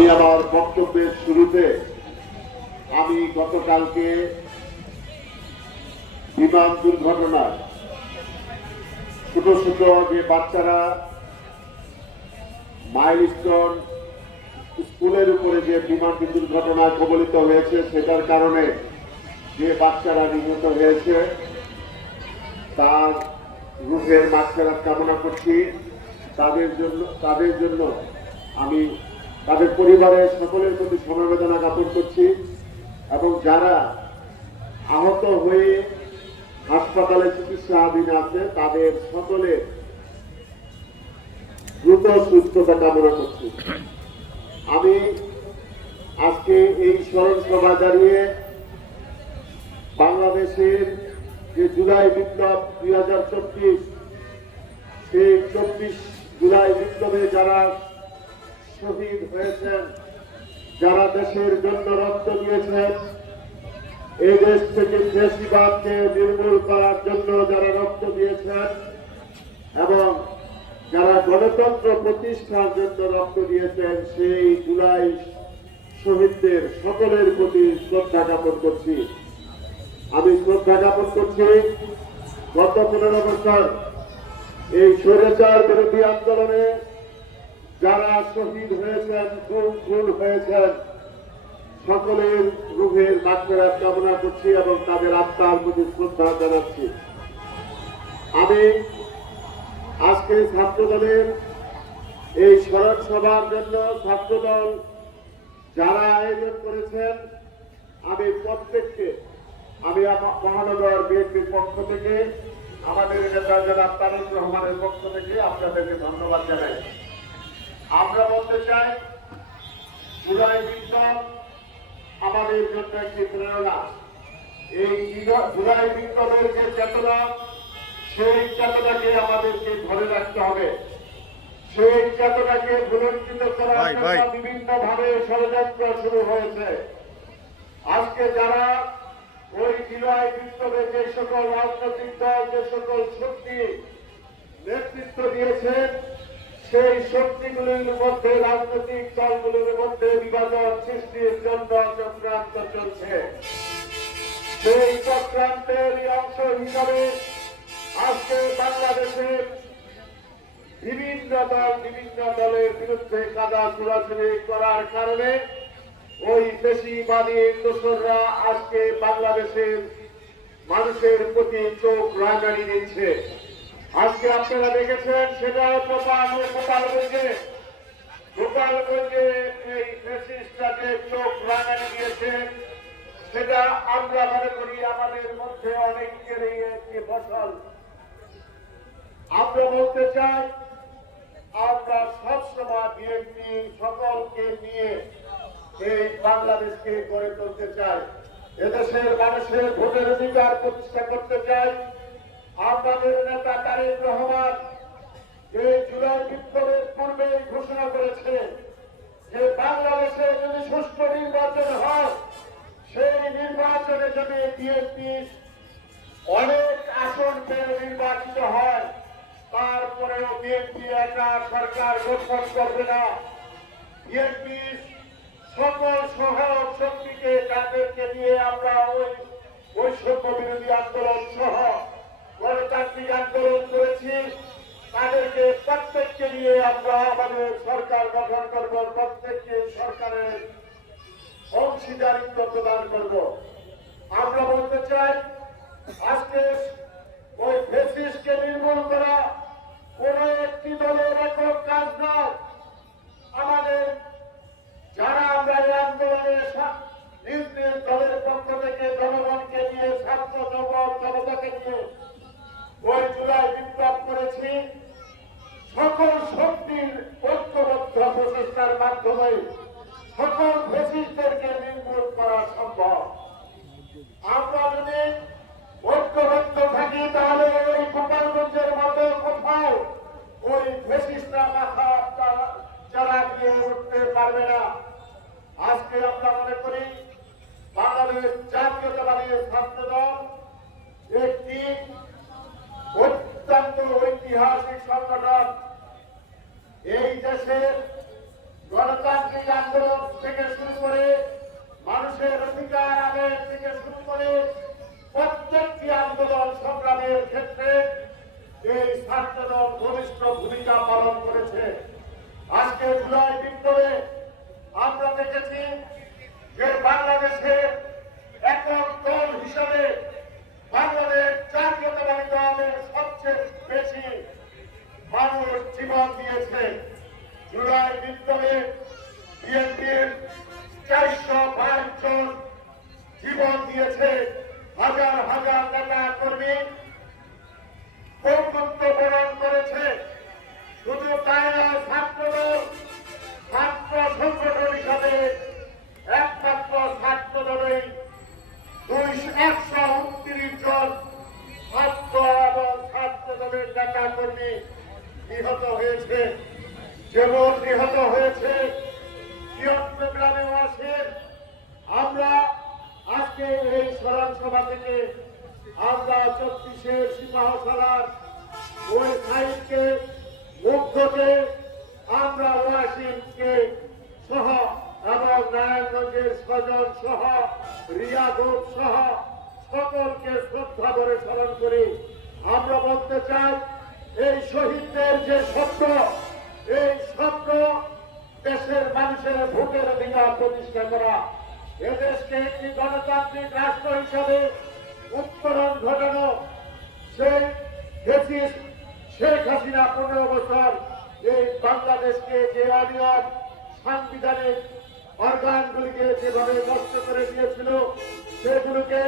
আমি আমার বক্তব্যের শুরুতে আমি গতকালকে বিমান দুর্ঘটনায় ছোট ছোট যে বাচ্চারা মাইলস্টোন স্কুলের উপরে যে বিমানটি দুর্ঘটনায় কবলিত হয়েছে সেটার কারণে যে বাচ্চারা নিহত হয়েছে তার রূহের মাগফিরাত কামনা করছি। তাদের জন্য আমি তাদের পরিবারের সকলের প্রতি সমবেদনা জ্ঞাপন করছি এবং যারা আহত হয়ে হাসপাতালে চিকিৎসাধীন আছে তাদের সকলের দ্রুত সুস্থতা কামনা করছি। আমি আজকে এই স্মরণ সভা দাঁড়িয়ে বাংলাদেশের যে জুলাই বিপ্লব 2024 সেই 24 জুলাই বিপ্লবে যারা শহীদ হয়েছেন, যারা দেশের জন্য রক্ত দিয়েছেন, এই দেশ থেকে ফ্যাসিবাদকে নির্মূল করার জন্য যারা রক্ত দিয়েছেন এবং যারা গণতন্ত্র প্রতিষ্ঠার জন্য রক্ত দিয়েছেন, সেই জুলাই শহীদদের সকলের প্রতি শ্রদ্ধা জ্ঞাপন করছি। আমি শ্রদ্ধা জ্ঞাপন করছি গত 15 বছর এই স্বৈরাচার বিরোধী আন্দোলনে যারা শহীদ হয়েছেন, খুন হয়েছেন, সকলের রূহের মাগফিরাত কামনা করছি এবং তাদের আত্মার প্রতি শ্রদ্ধা জানাচ্ছি। আমি আজকে ছাত্রদলের এই স্মরণ সভার জন্য ছাত্রদল যারা আয়োজন করেছেন আমি প্রত্যেককে মহানগর বিএনপির পক্ষ থেকে আমাদের নেতা জনাব তারেক রহমানের পক্ষ থেকে আপনাদেরকে ধন্যবাদ জানাই। আমরা বলতে চাই জুলাই বিপ্লব আমাদের জন্য একটি প্রেরণা। এই জুলাই বিপ্লবের যে চেতনা, সেই চেতনাকে আমাদেরকে ধরে রাখতে হবে। সেই চেতনাকে পুনর্জিত করার জন্য বিভিন্ন ভাবে ষড়যন্ত্র শুরু হয়েছে। আজকে যারা ওই জুলাই বিপ্লবে যে সকল রাজনৈতিক দল, যে সকল শক্তি নেতৃত্ব দিয়েছেন, সেই শক্তিগুলির মধ্যে, রাজনৈতিক দলগুলির মধ্যে বিভাজন সৃষ্টির জন্য চক্রান্ত চলছে। সেই চক্রান্তের অংশ হিসাবে আজকে বাংলাদেশের বিভিন্ন দলের বিরুদ্ধে কাদা ছোড়াছুড়ি করার কারণে ওই বেশিবাদী দোসররা আজকে বাংলাদেশের মানুষের প্রতি চোখ রাঙানি দিচ্ছে। আজকে আপনারা দেখেছেন সেটা গোপালগঞ্জে এই ফ্যাসিস্টরা চোখ রাঙানি দিয়েছে, সেটা আমরা মনে করি আমাদের মধ্যে অনেকের একটি ফসল। আমরা বলতে চাই আমরা সবসময় বিএনপি সকলকে নিয়ে এই বাংলাদেশকে গড়ে তুলতে চাই, এদেশের মানুষের ভোটের অধিকার প্রতিষ্ঠা করতে চাই। আমাদের নেতা তারেক রহমান এই জুলাই বিপ্লবের পূর্বে ঘোষণা করেছে যে বাংলাদেশে যদি সুষ্ঠু নির্বাচন হয়, সেই নির্বাচনে যদি বিএনপি অনেক আসন পেয়ে নির্বাচিত হয়, তারপরেও বিএনপি একা সরকার গঠন করবে না। বিএনপি সকল সহায়ক শক্তিকে তাদেরকে নিয়ে আমরা ওই বৈষম্য বিরোধী আন্দোলন সহ গণতান্ত্রিক আন্দোলন করেছি। তাদেরকে প্রত্যেককে নিয়ে আমরা আমাদের সরকার গঠন করব, প্রত্যেককে সরকারের অংশীদারিত্ব প্রদান করব। আমরা বলতে চাই আজকে ওই ফ্যাসিস্টকে নির্মূল করা কোন একটি দলের একক কাজ নয়। আমাদের যারা আমরা এই আন্দোলনে নিজ নিজ দলের পক্ষ থেকে জনগণকে নিয়ে, ছাত্র জনতাকে নিয়ে ওই জুলাই বিপ্লব করেছি, সকল শক্তির ঐক্যবদ্ধ প্রচেষ্টার মাধ্যমে সকল ফ্যাসিস্টদেরকে নির্মূল করা সম্ভব। আমরা যদি ঐক্যবদ্ধ থাকি তাহলে ওই গোপালগঞ্জের মতো কোথাও ওই ফ্যাসিস্টরা মাথা চারা দিয়ে উঠতে পারবে না। আজকে আমরা মনে করি বাংলাদেশ জাতীয়তাবাদী ছাত্রদল একটি অত্যন্ত ঐতিহাসিক সংগঠন। এই দেশের গণতান্ত্রিক আন্দোলন এই ছাত্রদল ঘনিষ্ঠ ভূমিকা পালন করেছে। আজকে জুলাই বিপ্লবে আমরা দেখেছি যে বাংলাদেশের একক দল হিসাবে বাংলাদেশ জাতীয়তাবাদী দলের সবচেয়ে বেশি মানুষ জীবন দিয়েছে। জুলাই বিপ্লবে বিএনপির 422 জন জীবন দিয়েছে। হাজার হাজার নেতা কর্মী বন্ধুত্ব বরণ করেছে। শুধু তাই নয়, ছাত্রদল ছাত্র সংগঠন হিসাবে একমাত্র ছাত্রদলেই 129 জন ছাত্র এবং ছাত্রদলের নেতা কর্মী নিহত হয়েছে। যেমন নিহত হয়েছে চট্টগ্রামে আসেন। আমরা আজকে এই স্মরণ সভা থেকে আমরা 34-এর সিপাহসালার ওই সাহিদকে মুগ্ধকে আমরা ওয়াসিমকে সহ এবং নারায়ণগঞ্জের স্বজন সহ রিয়াদুল সহ সকলকে শ্রদ্ধা ভরে স্মরণ করি। আমরা বলতে চাই, এই শহীদদের যে স্বপ্ন, এই স্বপ্ন দেশের মানুষের ভোটের অধিকার প্রতিষ্ঠা করা, এদেশকে একটি গণতান্ত্রিক রাষ্ট্র হিসাবে উত্তরণ ঘটানো। সেই শেখ হাসিনা 15 বছর এই বাংলাদেশকে যে অনিয়ম সাংবিধানিক অর্গানগুলিকে যেভাবে নষ্ট করে দিয়েছিল, সেগুলোকে